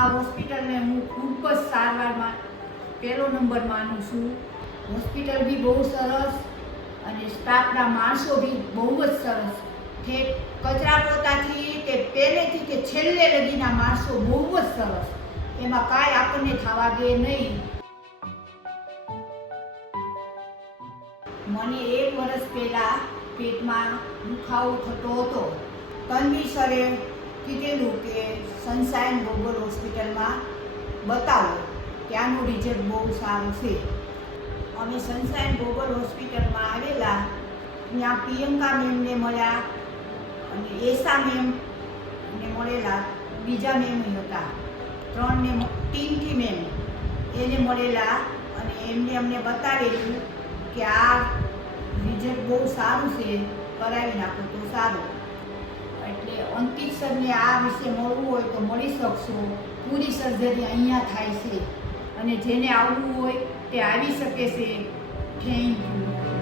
આ હોસ્પિટલને હું ખૂબ જ સારવારમાં પહેલો નંબર માનું છું. હોસ્પિટલ બી બહુ સરસ અને સ્ટાફના માણસો બી બહુ જ સરસ. ઠેક કચરા પોતાથી તે પહેલેથી તે છેલ્લે લગીના માણસો બહુ જ સરસ. એમાં કાંઈ આપણને થવા દે નહીં. મને 1 વર્ષ પહેલાં પેટમાં દુખાવો થતો હતો. તન્વી સરે કીધેલું કે સનશાઇન ગ્લોબલ હોસ્પિટલમાં બતાવો, ત્યાંનું રિઝલ્ટ બહુ સારું છે. અમે સનશાઇન ગ્લોબલ હોસ્પિટલમાં આવેલા. ત્યાં પ્રિયંકા મેમને મળ્યા અને એશા મેમને મળેલા. બીજા મેમ હતા, 3 ને ટીંકી મેમ એને મળેલા અને એમને અમને બતાવેલું કે આ રિઝલ્ટ બહુ સારું છે, કરાવી નાખો તો સારું. એટલે અંકિત સરને આ વિશે મળવું હોય તો મળી શકશો. પૂરી સર્જરી અહીંયા થાય છે અને જેને આવવું હોય તે આવી શકે છે. Thank you.